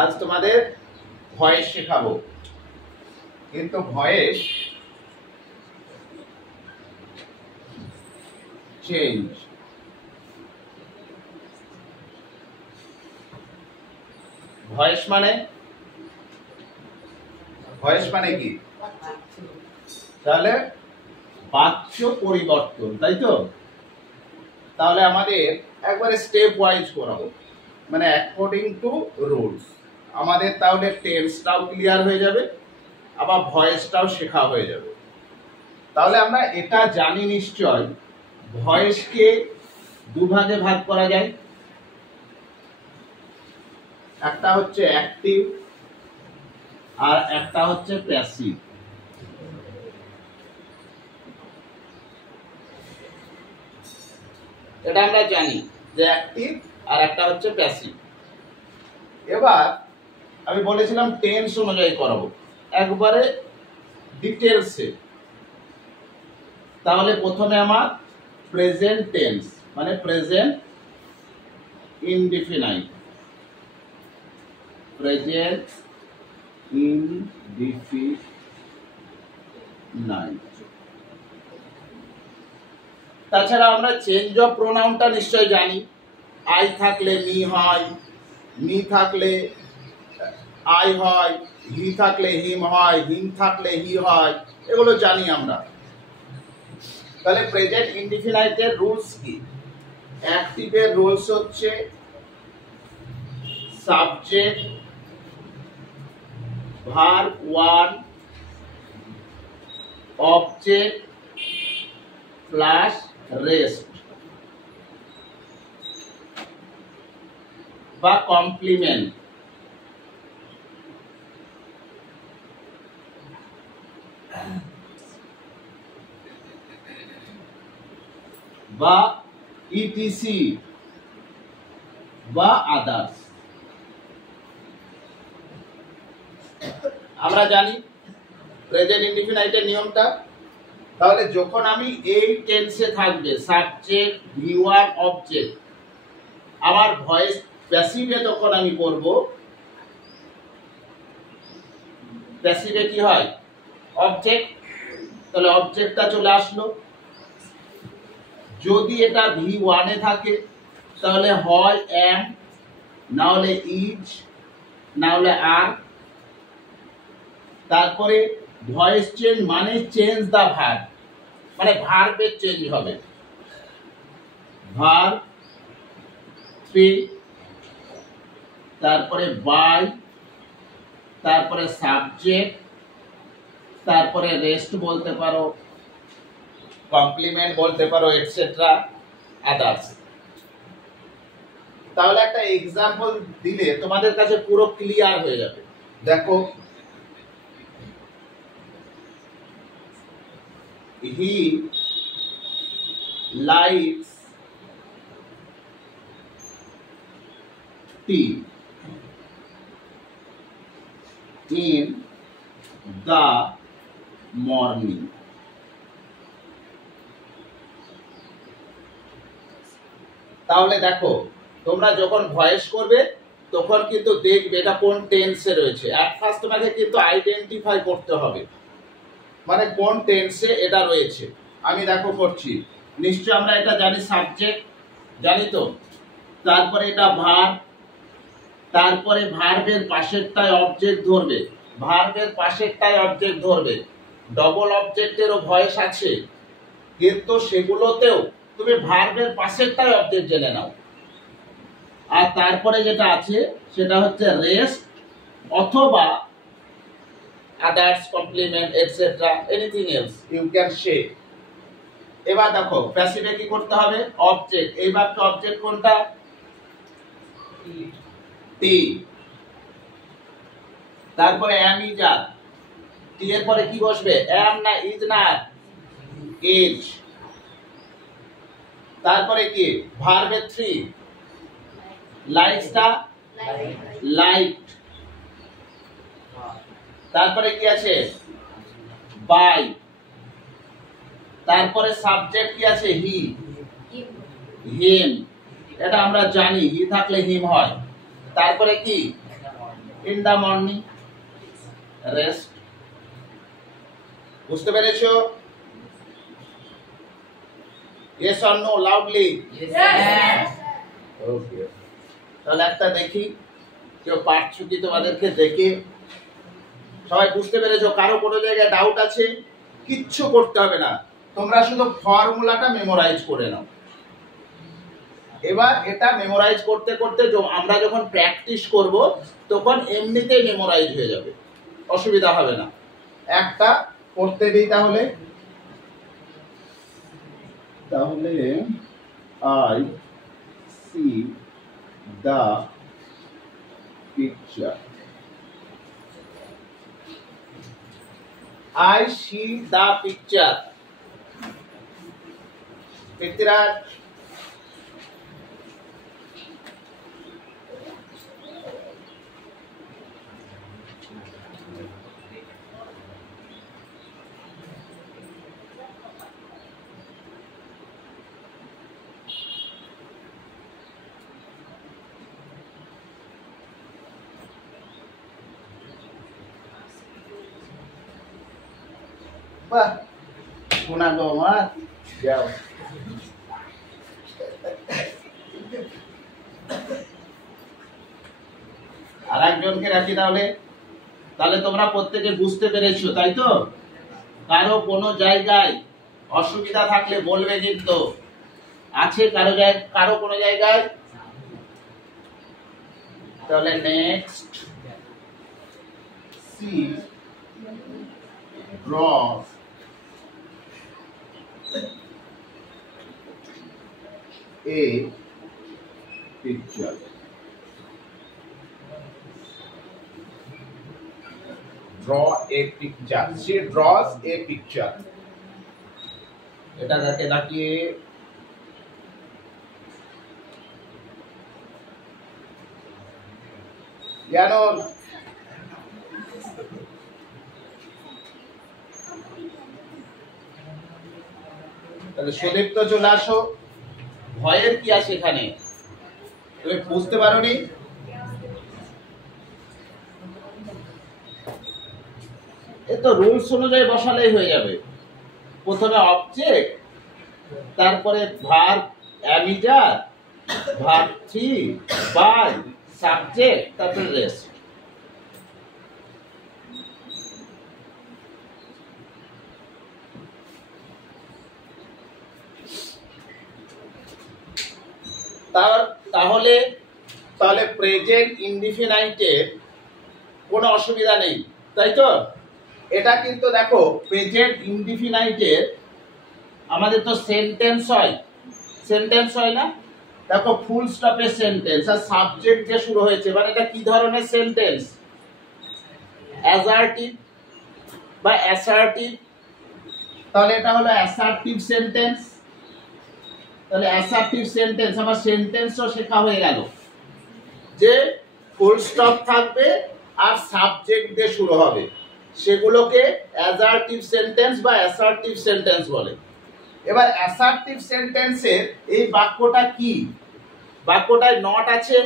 আজ তোমাদের ভয়েস শেখাবো, কিন্তু ভয়েস চেঞ্জ। ভয়েস মানে কি? তাহলে বাচ্য পরিবর্তন, তাই তো? তাহলে আমাদের একবারে স্টেপ ওয়াইজ করাবো, মানে অ্যাকর্ডিং টু রুলস। আমাদের তাহলে টেন্সটাও ক্লিয়ার হয়ে যাবে, আবার ভয়েসটাও শেখা হয়ে যাবে। তাহলে আমরা এটা জানি নিশ্চয়, ভয়েসকে দুভাগে ভাগ করা যায়। একটা হচ্ছে অ্যাক্টিভ আর একটা হচ্ছে প্যাসিভ। এটা আমরা জানি যে অ্যাক্টিভ আর একটা হচ্ছে প্যাসিভ। এবার আমি বলেছিলাম টেন্স অনুযায়ী করাবো, একবারে ডিটেলসে। তাহলে প্রথমে আমার প্রেজেন্ট টেন্স, মানে প্রেজেন্ট ইনডিফিনাইট। Present indefinite. তাছাড়া আমরা চেঞ্জ অফ প্রোনাউনটা নিশ্চয় জানি। আই থাকলে মি হয়, মি থাকলে আই হয়, হি থাকলে হিম হয়, হিম থাকলে হি হয়, এগুলো জানি আমরা। তাহলে প্রেজেন্ট ইনডিফিনাইটের রুলস কি? অ্যাক্টিভের রুলস হচ্ছে subject verb one object plus rest বা কমপ্লিমেন্ট। বা ইটিসি বা আদার্স। আমরা জানি প্রেজেন্ট ইনডিফিনাইটের নিয়মটা। তাহলে যখন আমি এই টেন্সে থাকবে সাবজেক্ট ভি1 অবজেক্ট, আমার ভয়েস প্যাসিভে তখন আমি করব, প্যাসিভে কি হয়? অবজেক্ট। তাহলে অবজেক্টটা চলে আসলো। যদি এটা ভি1 এ থাকে তাহলে হয় এম, না হলে ইজ, না হলে আর। তারপরে ভয়েস চেঞ্জ মানে চেঞ্জ দা ভার্ব, মানে ভার্বের চেঞ্জ হবে। ভার্ব পে, তারপরে বাই, তারপরে সাবজেক্ট, তারপরে রেস্ট বলতে পারো, কমপ্লিমেন্ট বলতে পারো, এটসেট্রা, আদার্স। তাহলে একটা এক্সাম্পল দিলে তোমাদের কাছে পুরো ক্লিয়ার হয়ে যাবে। দেখো, he likes tea in the morning. তাহলে দেখো, তোমরা যখন ভয়েস করবে তখন কিন্তু দেখবে এটা কোন টেন্সে রয়েছে। এট ফার্স্ট তোমাকে কিন্তু আইডেন্টিফাই করতে হবে, মানে কোন টেন্সে এটা রয়েছে। আমি দেখো করছি, নিশ্চয় আমরা এটা জানি সাবজেক্ট, জানি তো। তারপরে এটা ভার্ব, তারপরে ভার্বের পাশেরটায় অবজেক্ট ধরবে, ভার্বের পাশেরটায় অবজেক্ট ধরবে। ডবল অবজেক্টেরও ভয়েস আছে, কিন্তু সেগুলোতেও তুমি ভার্বের পাশেরটায় অবজেক্ট জেনে নাও। আর তারপরে যেটা আছে সেটা হচ্ছে রেস্ট অথবা others, complement, etc. anything else you can say. এবার দেখো প্যাসিভে কি করতে হবে? অবজেক্ট। এই বাক্য অবজেক্ট কোনটা? টি। তারপরে am is are, টি এর পরে কি বসবে? am না is না is। তারপরে কি? ভার্বের 3, লাইকস টা লাইট। তারপরে কি আছে? বাই। তারপরে সাবজেক্ট কি আছে? হি, হিম। এটা আমরা জানি, হি থাকলে হিম হয়। তারপরে কি ইন দা মর্নিং রেস্ট। বুঝতে পেরেছো? Yes or no loudly? Okay, তাহলে একটা দেখি কেউ পারছো কি তোমাদেরকে দেখে। সবাই বুঝতে পেরেছো? কারো কোনো জায়গায় ডাউট আছে? কিচ্ছু করতে হবে না, তোমরা শুধু ফর্মুলাটা মেমোরাইজ করে নাও। এবার এটা মেমোরাইজ করতে করতে আমরা যখন প্র্যাকটিস করব তখন এমনিতেই মেমোরাইজ হয়ে যাবে, অসুবিধা হবে না। একটা করতে দিই তাহলে। I see the picture. I see the picture. Prithviraj, বাহ, শোনা গো আমার, যাও। আর একজনকে রাখি তাহলে। তাহলে তোমরা প্রত্যেকে বুঝতে পেরেছো, তাই তো? কারো কোনো জায়গায় অসুবিধা থাকলে বলবে কিন্তু। আছে কারো কোনো জায়গায়? তাহলে next, C draws a picture. Draw a picture. She draws a picture. এটা কাকে ডাকিয়ে জানো? তাহলে সুদীপ্ত চলে আসো। ভয়ের কি আছে এখানে? তুমি বুঝতে পারোনি? এ তো রুলস অনুযায়ী বসালেই হয়ে যাবে। প্রথমে অবজেক্ট, তারপরে verb am is are, verb three, by, subject, তারপরে রেস্ট। তাহলে প্রেজেন্ট ইনডিফিনাইটের কোনো অসুবিধা নেই, তাই তো? এটা কিন্তু দেখো প্রেজেন্ট ইনডিফিনাইটের আমাদের তো সেন্টেন্স হয় না? দেখো ফুল স্টপের সেন্টেন্স আর সাবজেক্ট যে শুরু হয়েছে, মানে এটা কি ধরনের সেন্টেন্স? অ্যাসার্টিভ বা অ্যাসার্টিভ। তাহলে এটা হলো অ্যাসার্টিভ সেন্টেন্স। তাহলে অ্যাসার্টিভ সেন্টেন্স আমার সেন্টেন্সও শেখা হয়ে গেল যে ফুল স্টপ থাকবে আর সাবজেক্ট দিয়ে শুরু হবে, সেগুলোকে অ্যাসার্টিভ সেন্টেন্স বা অ্যাসার্টিভ সেন্টেন্স বলে। এবার অ্যাসার্টিভ সেন্টেন্সের এই বাক্যটা কি? বাক্যটায় নট আছে?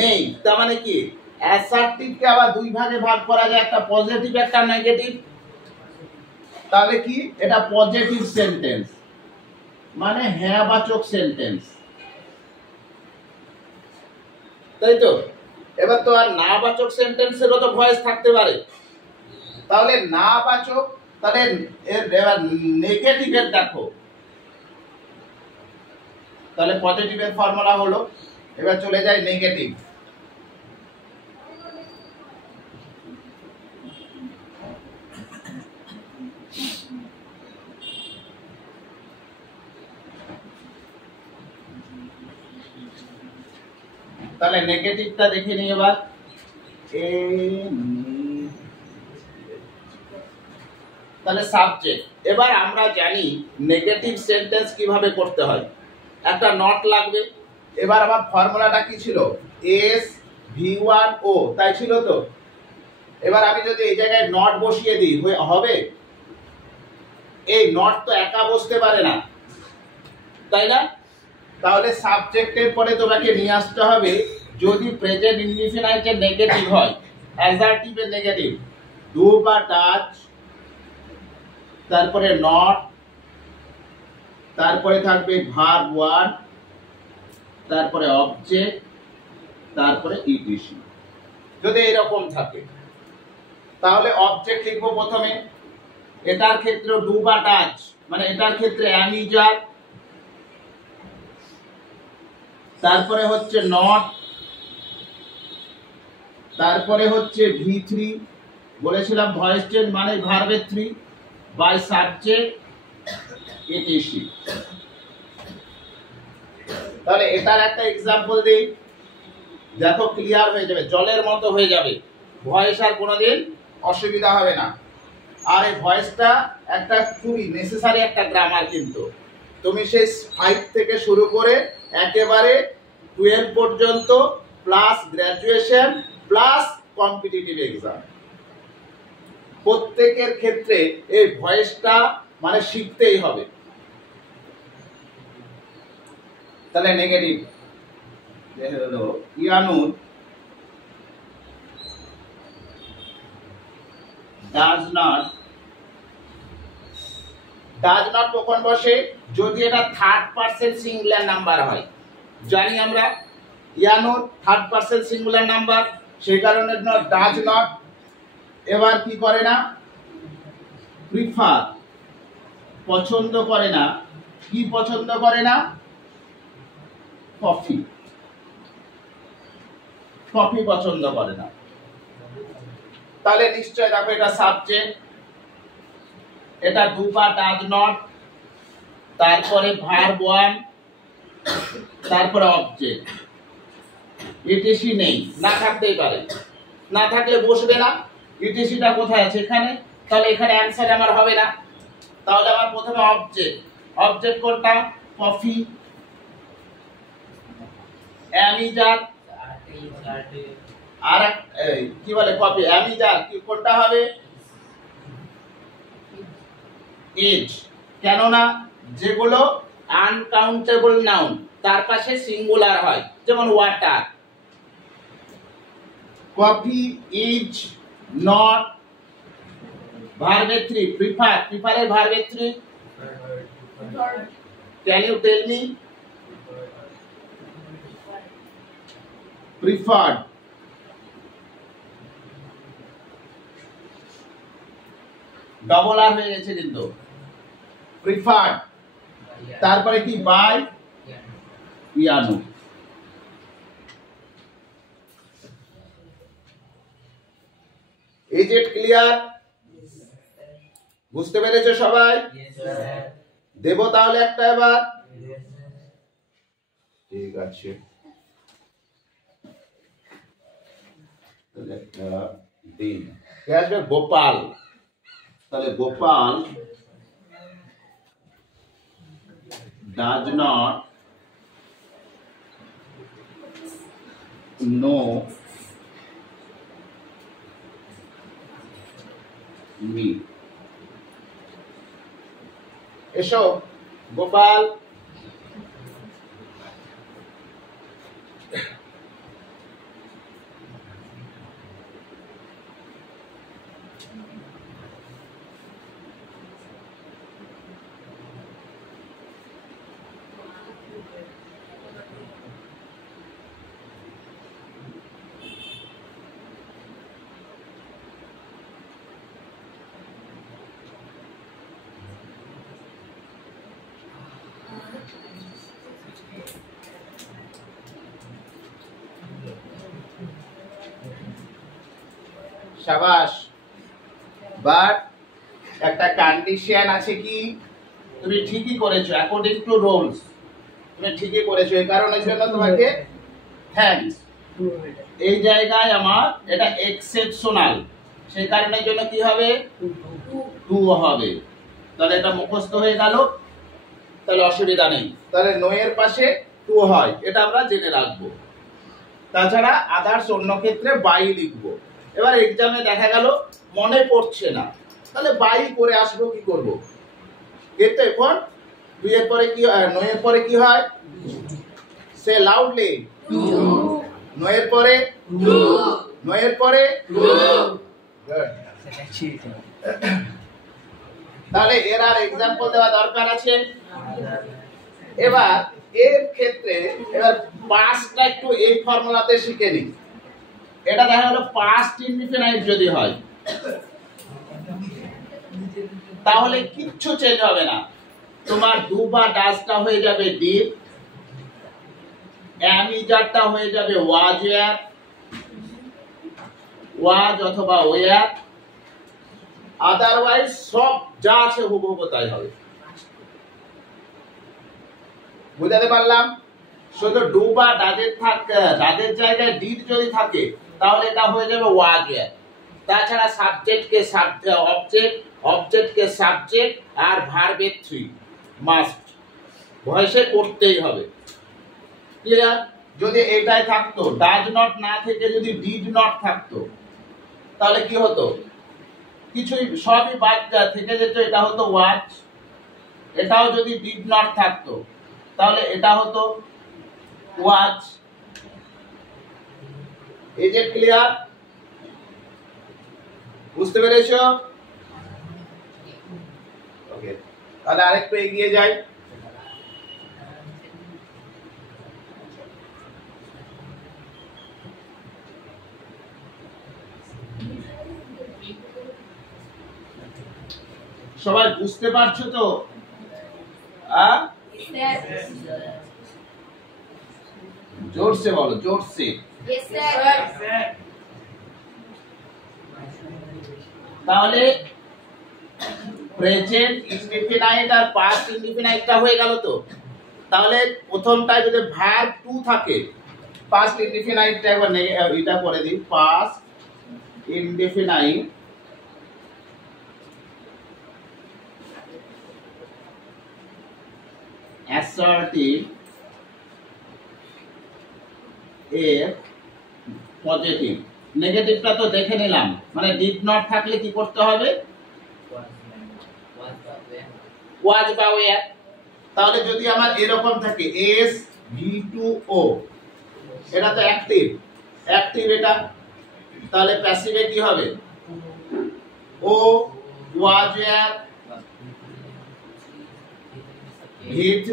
নেই। তার মানে কি অ্যাসার্টিভকে আবার দুই ভাগে ভাগ করা যায়, একটা পজিটিভ একটা নেগেটিভ। তাহলে কি এটা পজিটিভ সেন্টেন্স, মানে হ্যাঁ বাচক সেন্টেন্স, তাই তো? এবার তো আর না বাচক সেন্টেন্সেরও তো ভয়েস থাকতে পারে। তাহলে না বাচক, তাহলে এবার নেগেটিভের দেখো। তাহলে পজিটিভের ফর্মুলা হলো, এবার চলে যায় নেগেটিভ। তাহলে নেগেটিভটা দেখে নিই এবার। তাহলে সাবজেক্ট। এবার আমরা জানি নেগেটিভ সেন্টেন্স কিভাবে করতে হয়। একটা নট লাগবে। এবার আমার ফর্মুলাটা কি ছিল? এস ভি1 ও, তাই ছিল তো? এবার আমি যদি এই জায়গায় নট বসিয়ে দিই হবে? এই নট তো একা বসতে পারে না, তাই না? তাহলে সাবজেক্টের পরে তোমাকে নিয়ে আসতে হবে যদি প্রেজেন্ট ইনডিফিনাইটের নেগেটিভ হয়, অ্যাসার্টিভের নেগেটিভ, ডু বা ডাচ, তারপরে নট, তারপরে থাকবে ভার্ব ওয়ান, তারপরে অবজেক্ট, তারপরে ইটিসি। যদি এরকম থাকে তাহলে অবজেক্ট লিখবো প্রথমে। এটার ক্ষেত্রে ডু বা টাচ, মানে এটার ক্ষেত্রে অ্যামিজার, তারপরে হচ্ছে নট, তারপরে হচ্ছে V3, বলেছিলাম ভয়েস চেঞ্জ মানে ভার্বের 3 বাই সাবজেক্ট ইটিসি। তাহলে এটার একটা এক্সাম্পল দেই, দেখো ক্লিয়ার হয়ে যাবে, জলের মতো হয়ে যাবে, ভয়েস আর কোনোদিন অসুবিধা হবে না। আর এই ভয়েসটা একটা খুবই নেসেসারি একটা গ্রামার, কিন্তু তুমি সেই 5 থেকে শুরু করে একেবারে 12 পর্যন্ত plus graduation plus competitive exam, প্রত্যেকের ক্ষেত্রে এই ভয়েসটা মানে শিখতেই হবে। তাহলে নেগেটিভ হলো ইয়ানুর does not কখন বসে? যদি এটা থার্ড পারসন সিঙ্গুলার নাম্বার হয়। জানি আমরা Yanur third person singular number, সেই কারণে ডাজ নট। এবার কি করে না? প্রিফার, পছন্দ করে না। কি পছন্দ করে না? কফি, কফি পছন্দ করে না। তাহলে নিশ্চয় দেখো এটা সাবজেক্ট, এটা ডু বা ডাজ নট, তারপরে ভার্ব ওয়ান, তারপরে অবজেক্ট, ইটিসি নেই, না থাকতেই পারে, না থাকলে বসবে না। ইটিসিটা কোথায় আছে? এখানে। তাহলে এখানে অ্যানসার আমার হবে না। তাহলে আমার প্রথমে অবজেক্ট, অবজেক্ট কোনটা? কফি, অ্যামিজার, আর কি বলে কপি অ্যামিজার, কি কোনটা হবে? ইজ। কেননা যেগুলো আনকাউন্টেবল নাউন তার পাশে সিঙ্গুলার হয়, যেমন ওয়াটার। কফি, ইজ, নট, ভার্বের 3, প্রিফার, প্রিফারের ভার্বের 3, can you tell me? Preferred, double R হয়ে গেছে কিন্তু, প্রিফার্ড। তারপরে কি? বাই ইয়ানু। Is it clear? বুঝতে পেরেছো সবাই? দেব তাহলে একটা এবার? ঠিক আছে, তাহলে একটা দিন। কে আসবে? গোপাল। তাহলে Gopal does not know me। এসো গোপাল। শাবাশ। বাট একটা কন্ডিশন আছে, কি? তুমি ঠিকই করেছো, অ্যাকর্ডিং টু রুলস তুমি ঠিকই করেছো, এই কারণের জন্য তোমাকে থ্যাঙ্কস। এই জায়গায় আমার এটা এক্সেপশনাল, সেই কারণের জন্য কি হবে? টু হবে। তাহলে এটা মুখস্থ হয়ে গেল, তাহলে অসুবিধা নেই। তাহলে নো এর পাশে টু হয়, এটা আমরা জেনে রাখবো। তাছাড়া আদার্স অন্য ক্ষেত্রে বাই লিখবো। এবার এক্সামে দেখা গেল মনে পড়ছে না, তাহলে বাই করে আসবো, কি করব? কিন্তু এখন দুইয়ের পরে কি, নয়ের পরে কি হয়? সে লাউডলি, নয়ের পরে টু, নয়ের পরে টু। তাহলে এর আর এক্সাম্পল দেওয়া দরকার আছে। এবার এর ক্ষেত্রে এবার পাস্টটা একটু এই ফর্মুলাতে শিখে নিই। এটা দেখা গেল পাস্ট ইনডিফিনাইট যদি হয় তাহলে কিচ্ছু চেঞ্জ হবে না। তোমার ডু বা ডাজটা হয়ে যাবে ডিড, এম ইজারটা হয়ে যাবে ওয়াজ ওয়্যার, ওয়াজ অথবা ওয়্যার, আদারওয়াইজ সব যা আছে হুবহু তাই হবে। বুঝাতে পারলাম? শুধু ডু বা ডাজের জায়গায় ডিড যদি থাকে তাহলে এটা হয়ে যাবে ওয়াজ ওয়্যার। তাছাড়া সাবজেক্টকে অবজেক্ট, অবজেক্টকে সাবজেক্ট আর ভার্বের থ্রি মাস্ট ভয়েসে করতেই হবে। ক্লিয়ার? যদি এটাই থাকতো, ডাজ নট না থেকে যদি ডিড নট থাকতো তাহলে কি হতো? কিছুই সবই বাদ থেকে যেত। এটা হতো ওয়াচ, এটাও যদি ডিড নট থাকতো তাহলে এটা হতো ওয়াচ। এই যে ক্লিয়ার? বুঝতে পেরেছো? ওকে, তাহলে আরেকটু এগিয়ে যাই। সবাই বুঝতে পারছো তো? জোরসে বলো, জোরসে। তাহলে প্রেজেন্ট ইনডিফিনাইট আর পাস্ট ইনডিফিনাইটটা হয়ে গেল তো। তাহলে প্রথমটায় যদি ভার্ব টু থাকে, পাস্ট ইনডিফিনাইটটা একবার এটা করে দিই। পাস্ট ইনডিফিনাইট অ্যাসার্টিভ এর পজিটিভ, নেগেটিভটা তো দেখে নিলাম। মানে ডিড নট থাকলে কি করতে হবে? ওয়াজ বা ওয়্যার। তাহলে যদি আমার এরকম থাকে এস ভি টু ও, এটা তো অ্যাক্টিভ, অ্যাক্টিভ এটা। তাহলে প্যাসিভে কি হবে? O was were V3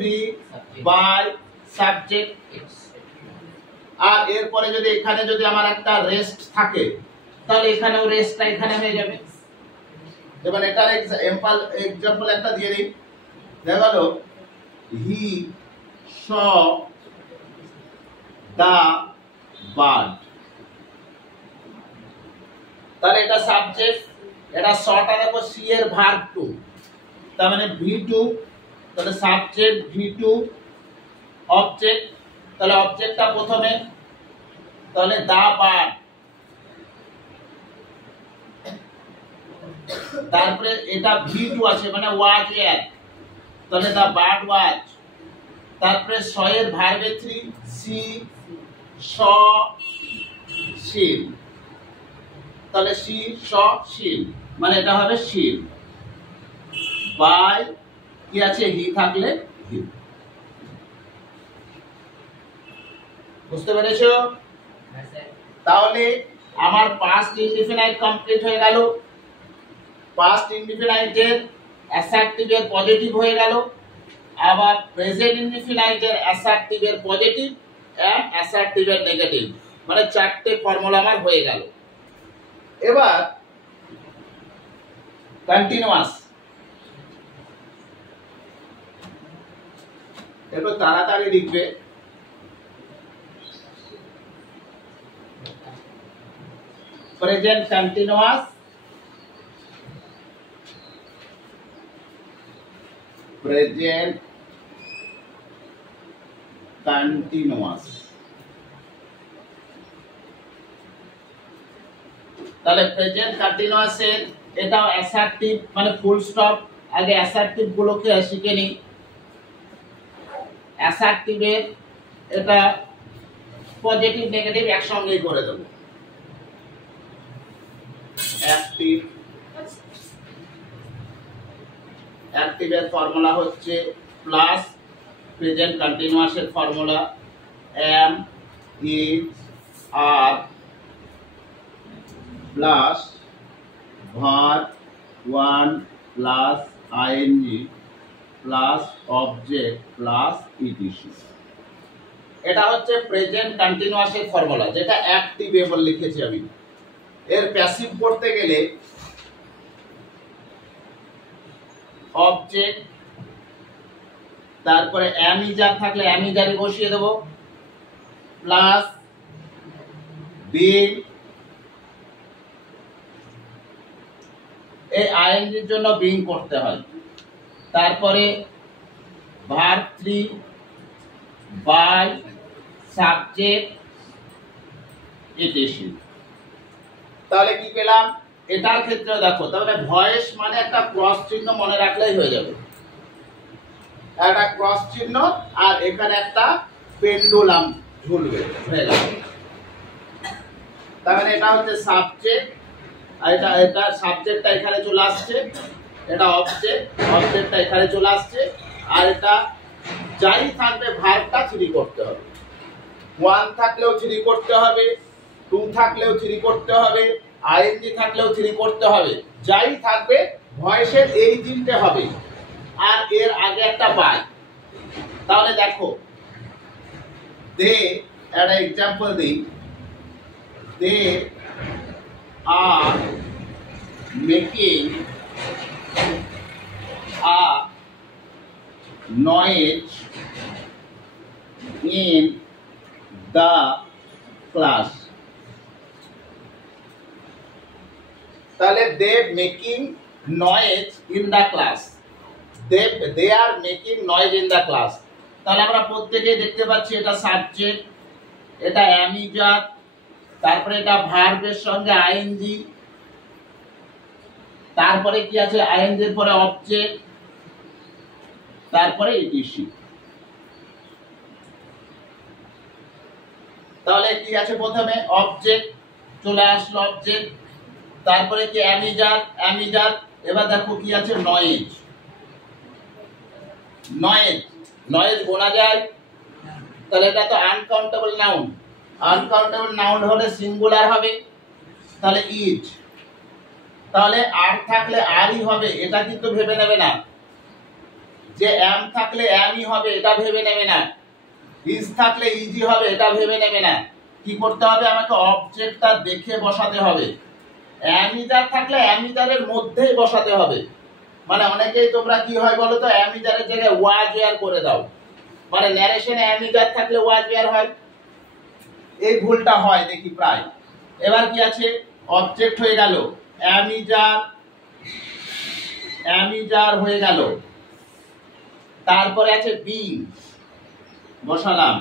by subject. আর এরপরে যদি এখানে যদি আমার একটা রেস্ট থাকে তাহলে এখানেও রেস্টটা এখানে হয়ে যাবে। এবার এটার এক্সাম্পল একটা দিয়ে দিই। দেখা গেল হি স দা বার্ড। তাহলে এটা সাবজেক্ট, এটা সটা দেখো সি এর ভার্ব টু, তার মানে V2। তাহলে সাবজেক্ট V2, অবজেক্ট, তাহলে অবজেক্টটা প্রথমে, তাহলে দা বার্ড। তারপরে এটা V2 আছে মানে ওয়াজ ওয়্যার, তাহলে দা বার্ড ওয়াজ। তারপরে স এর ভার্বে 3 সি স শিল, তাহলে সি স শিল মানে এটা হবে শিল বাই কি আছে হি থাকলে হি। বুঝতে পেরেছো? তাহলে আমার পাস্ট ইনডিফিনাইট কমপ্লিট হয়ে গেল। পাস্ট ইনডিফিনাইটের অ্যাসার্টিভের পজিটিভ হয়ে গেল। আবার প্রেজেন্ট ইনডিফিনাইটের অ্যাসার্টিভের পজিটিভ এন্ড অ্যাসার্টিভের নেগেটিভ, মানে চারটে ফর্মুলা আমার হয়ে গেল। এবার কন্টিনিউয়াস, একটু তাড়াতাড়ি লিখবে। Present continuous, present continuous. তাহলে প্রেজেন্ট কন্টিনিউয়াসের এটাও অ্যাসার্টিভ মানে ফুল স্টপ। আগে অ্যাসার্টিভ গুলোকে শিখে নিই। অ্যাসার্টিভের এটা পজিটিভ নেগেটিভ একসঙ্গেই করে দেব। অ্যাক্টিভ, অ্যাক্টিভের ফর্মুলা হচ্ছে প্লাস প্রেজেন্ট কন্টিনিউয়াসের formula am is are plus verb one plus ING plus object plus etc. এটা হচ্ছে প্রেজেন্ট কন্টিনিউয়াসের ফর্মুলা, যেটা অ্যাক্টিভেবল লিখেছি আমি। এর প্যাসিভ করতে গেলে অবজেক্ট, তারপরে অ্যামিজার থাকলে অ্যামিজারই বসিয়ে দেব, প্লাস বিং, এই আইএনজির জন্য বিং করতে হয়, তারপরে ভার্ব 3 বাই সাবজেক্ট ইটিসি। তাহলে কি পেলাম? এটার ক্ষেত্রে দেখো, তাহলে ভয়েস মানে একটা ক্রস চিহ্ন মনে রাখলেই হয়ে যাবে, একটা ক্রস চিহ্ন আর এখানে একটা পেন্ডুলাম ঝুলবে, হয়ে গেল। তার মানে এটা হচ্ছে সাবজেক্ট, আর এটা সাবজেক্টটা এখানে চলে আসছে, এটা অবজেক্ট, অবজেক্টটা এখানে চলে আসছে, আর এটা যাই থাকবে ভার্বটা থ্রি করতে হবে। 1 থাকলেও থ্রি করতে হবে, 2 থাকলেও থ্রি করতে হবে, আইএনজি থাকলেও থ্রি করতে হবে, যাই থাকবে ভয়েসের এই তিনটে হবে, আর এর আগে একটা বাই। তাহলে দেখো, দে, একটা এক্সাম্পল দিই, they are making a noise in the class। তাহলে they making noise in the class, they are making noise in the class। তাহলে আমরা প্রত্যেকেই দেখতে পাচ্ছি এটা সাবজেক্ট, এটা অ্যামিজার, তারপরে এটা ভার্বের সঙ্গে আইএনজি, তারপরে কি আছে আইএনজির পরে অবজেক্ট, তারপরে ইটিসি। তাহলে কি আছে? প্রথমে অবজেক্ট চলে আসলো, অবজেক্ট, তারপরে কি অ্যামিজার, অ্যামিজার, এবার দেখো কি আছে নয়েজ, নয়েজ, নয়েজ গোনা যায়, তাহলে এটা তো আনকাউন্টেবল নাউন, আনকাউন্টেবল নাউন হলে সিঙ্গুলার হবে, তাহলে ইজ। তাহলে আর থাকলে আরই হবে, এটা কিন্তু ভেবে নেবে না যে এম থাকলে এমই হবে, এটা ভেবে নেবে না, ইজ থাকলে ইজি হবে, এটা ভেবে নেবে না। কি করতে হবে? আমাকে অবজেক্টটা দেখে বসাতে হবে। অ্যামিজার থাকলে অ্যামিজারের মধ্যেই বসাতে হবে। মানে অনেকেই তোমরা কি হয় বলো তো, অ্যামিজারের জায়গায় ওয়াজ ওয়্যার করে দাও, মানে ন্যারেশনে অ্যামিজার থাকলে ওয়াজ ওয়্যার হয়, এই ভুলটা হয় দেখি প্রায়। এবার কি আছে? অবজেক্ট হয়ে গেল, অ্যামিজার, অ্যামিজার হয়ে গেল, তারপরে আছে বিং বসালাম,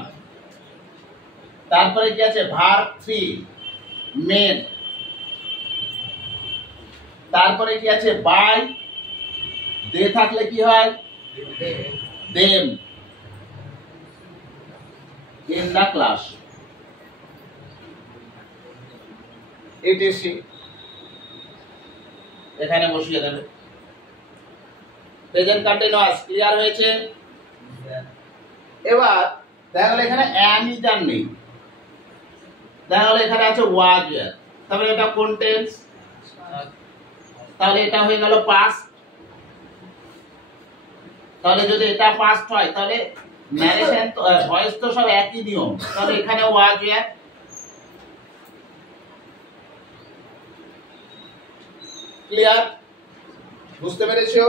তারপরে কি আছে ভার্ব 3 মেড, তারপরে কি আছে বাই, দে থাকলে কি হয় them in the class, etc এখানে বসিয়ে দেবে। প্রেজেন্ট কন্টিনিউয়াস ক্লিয়ার হয়েছে? এবার দেখা গেল এখানে অ্যামিজার নেই, দেখা গেল এখানে আছে ওয়াজ ওয়্যার, তাহলে এটা কোন টেন্স? তাহলে এটা হয়ে গেল পাস্ট। তাহলে যদি এটা পাস্ট হয় তাহলে ন্যারেশন ভয়েস তো সব একই নিয়ম, তাহলে এখানে ওয়াজ ওয়্যার। ক্লিয়ার? বুঝতে পেরেছো?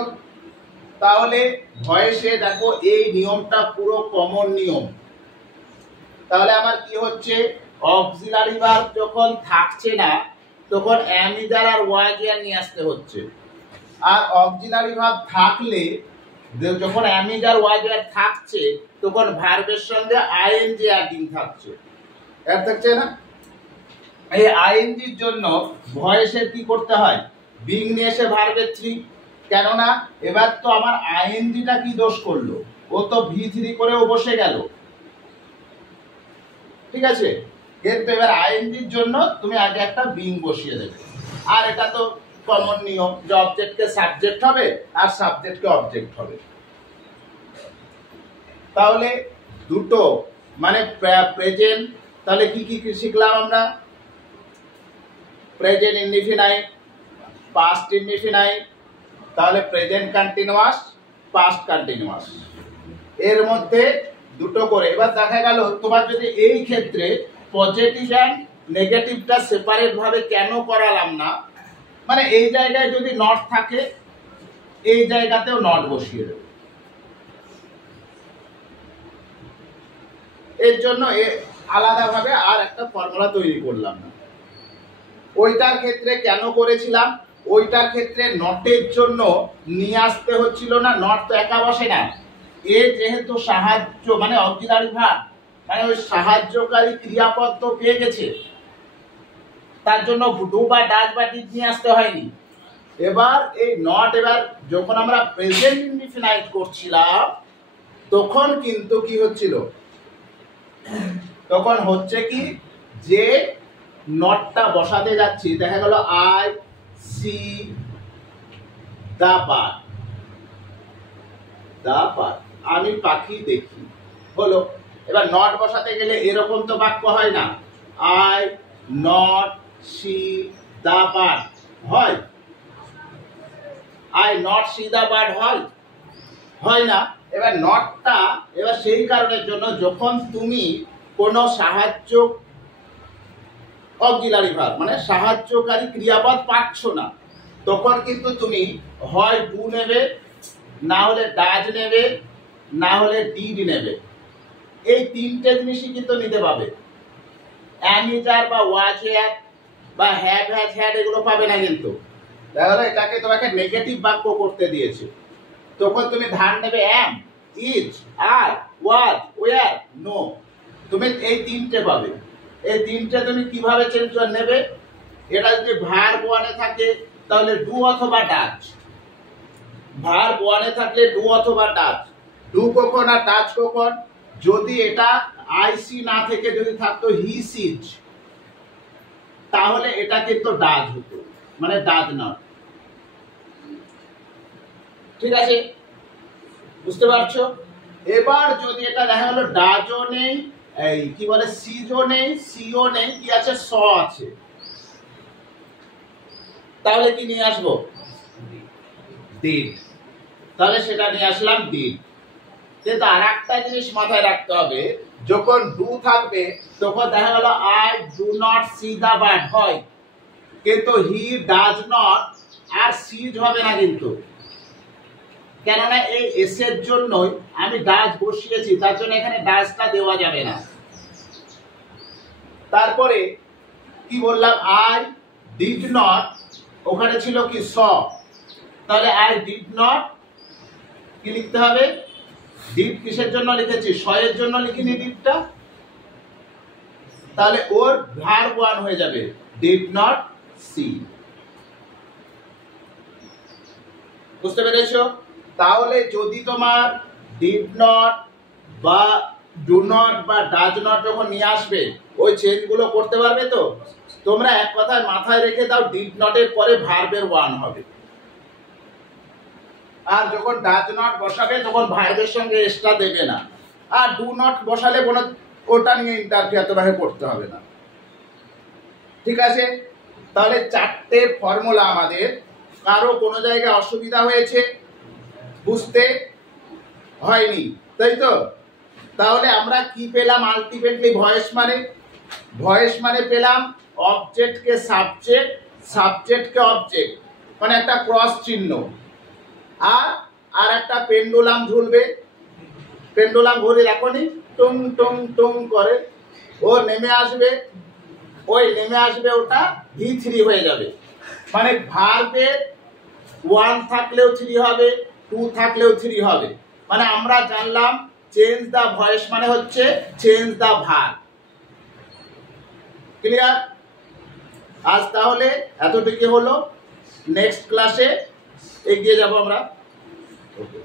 তাহলে ভয়েসে দেখো এই নিয়মটা পুরো কমন নিয়ম। তাহলে আমার কি হচ্ছে, অক্সিলারি ভার্ব যখন থাকছে না তখন অ্যামিজার আর ওয়াজ ওয়্যার নিয়ে আসতে হচ্ছে, আর অক্সিলারি ভার্ব থাকলে যখন অ্যামিজার ওয়াজ ওয়্যার থাকছে তখন ভার্বের সঙ্গে আইএনজি অ্যাডিং থাকছে, এর থাকছে না? এই আইএনজির জন্য ভয়েসের কি করতে হয়? বিং নিয়ে এসে ভার্বের 3, কেননা এবার তো আমার আইএনজিটা কি দোষ করলো, ও তো V3 করেও বসে গেল, ঠিক আছে? কিন্তু এবার আইএনজির জন্য তুমি আগে একটা বিং বসিয়ে দেবে, আর এটা তো কমন নিয়ম যে অবজেক্টকে সাবজেক্ট হবে আর সাবজেক্টকে অবজেক্ট হবে। তাহলে দুটো মানে প্রেজেন্ট তাহলে কি কি শিখলাম আমরা? প্রেজেন্ট ইনডিফিনাইট, পাস্ট ইনডিফিনাইট, তাহলে প্রেজেন্ট কন্টিনিউয়াস, পাস্ট কন্টিনিউয়াস, এর মধ্যে দুটো করে। এবার দেখা গেল তোমার যদি এই ক্ষেত্রে পজিটিভ এন্ড নেগেটিভটা সেপারেট ভাবে কেন করালাম না, মানে এই জায়গায় যদি নট থাকে এই জায়গাতেও নট বসিয়ে দেব, এর জন্য আলাদাভাবে আর একটা ফর্মুলা তৈরি করলাম না। ওইটার ক্ষেত্রে কেন করেছিলাম, ওইটার ক্ষেত্রে নটের জন্য নিয়ে আসতে হচ্ছিল না, নট তো একা বসে না, এ যেহেতু সাহায্য মানে অক্সিলারি ভার্ব, মানে ওই সাহায্যকারী ক্রিয়াপদ তো পেয়ে গেছে, তার জন্য ডু বা ডাজ বা ডিড নিয়ে আসতে হয়নি। এবার এই নট, এবার যখন আমরা প্রেজেন্ট ইনডিফিনাইট করছিলাম তখন কিন্তু কি হচ্ছিল, তখন হচ্ছে কি যে নটটা বসাতে যাচ্ছি, দেখা গেল I see the bird, the bird, আমি পাখি দেখি, হলো। এবার নট বসাতে গেলে এরকম তো বাক্য হয় না, I not see the bird হয়, I not see the bird হয়, হয় না। এবার নটটা, এবার সেই কারণের জন্য যখন তুমি কোনো সাহায্য অক্সিলারি ভার্ব মানে সাহায্যকারী ক্রিয়াপদ পাচ্ছ না, তখন কিন্তু তুমি হয় ডু নেবে, না হলে ডাজ নেবে, না হলে ডিড নেবে। এই তিনটে জিনিসই কিন্তু নিতে পাবে, অ্যাম ইজ আর বা ওয়াজ হ্যাভ বা হ্যাভ হ্যাজ হ্যাড এগুলো পাবে না। কিন্তু তাহলে এটাকে তোমাকে নেগেটিভ বাক্য করতে দিয়েছে, তখন তুমি ধার নেবে am, is, are, was, were, no, তুমি এই তিনটে পাবে। এই তিনটে তুমি কিভাবে চেঞ্জ করে নেবে, এটা যদি ভার্ব ওয়ানে থাকে তাহলে ডু অথবা ডাজ, ভার্ব ওয়ানে থাকলে ডু অথবা ডাজ, ডু কখন আর ডাজ কখন, যদি এটা আইসি না থেকে যদি থাকতো হি সিজ তাহলে এটা কিন্তু ডাজ হতো, মানে ডাজ নট। ঠিক আছে, বুঝতে পারছো? এবার যদি এটা দেখা গেল ডাজও নেই, এই কি বলে সিজও নেই, সিও নেই, কি আছে স আছে, তাহলে কি নিয়ে আসবো, ডিড, তাহলে সেটা নিয়ে আসলাম ডিড। কিন্তু আর একটা জিনিস মাথায় রাখতে হবে, যখন ডু থাকবে তখন দেখা গেল I do not see the bird হয়, কিন্তু হি ডাজ নট আর সিজ হবে না কিন্তু, কেননা এই এস এর জন্যই আমি ডাজ বসিয়েছি, তার জন্য এখানে ডাজটা দেওয়া যাবে না। তারপরে কি বললাম, আই ডিড নট, ওখানে ছিল কি স, তাহলে আই ডিড নট কি লিখতে হবে, ডিড কিসের জন্য লিখেছি, স এর জন্য লিখিনি ডিডটা, তাহলে ওর ভার্ব ওয়ান হয়ে যাবে, ডিড নট সি। বুঝতে পেরেছো? তাহলে যদি তোমার ডিড নট বা ডু নট বা ডাজ নট যখন নিয়ে আসবে ওই চেঞ্জ গুলো করতে পারবে তো। তোমরা এক কথায় মাথায় রেখে দাও, ডিড নটের পরে ভার্বের ওয়ান হবে, আর যখন ডাজ নট বসাবে তখন ভার্বের সঙ্গে এক্সট্রা দেবে না, আর ডু নট বসালে কোনো ওটা নিয়ে ইন্টারফেয়ার তোমাকে করতে হবে না। ঠিক আছে, তাহলে চারটে ফর্মুলা আমাদের, কারো কোনো জায়গায় অসুবিধা হয়েছে বুঝতে হয়নি, তাই তো? তাহলে আমরা কি পেলাম আলটিমেটলি, ভয়েস মানে পেলাম অবজেক্টকে সাবজেক্ট, সাবজেক্টকে অবজেক্ট, মানে একটা ক্রস চিহ্ন, আর একটা পেন্ডুলাম ঝুলবে, পেন্ডুলাম ঘুরে রাখনি টুং টুং টুং করে, ও নেমে আসবে, ওই নেমে আসবে ওটা V3 হয়ে যাবে, মানে ভার্বের 1 থাকলেও 3 হবে, 2 থাকলেও 3 হবে। মানে আমরা জানলাম চেঞ্জ দা ভয়েস মানে হচ্ছে চেঞ্জ দা ভার্ব। ক্লিয়ার? আজ তাহলে এতটুকু হলো, নেক্সট ক্লাসে এগিয়ে যাব আমরা। ওকে।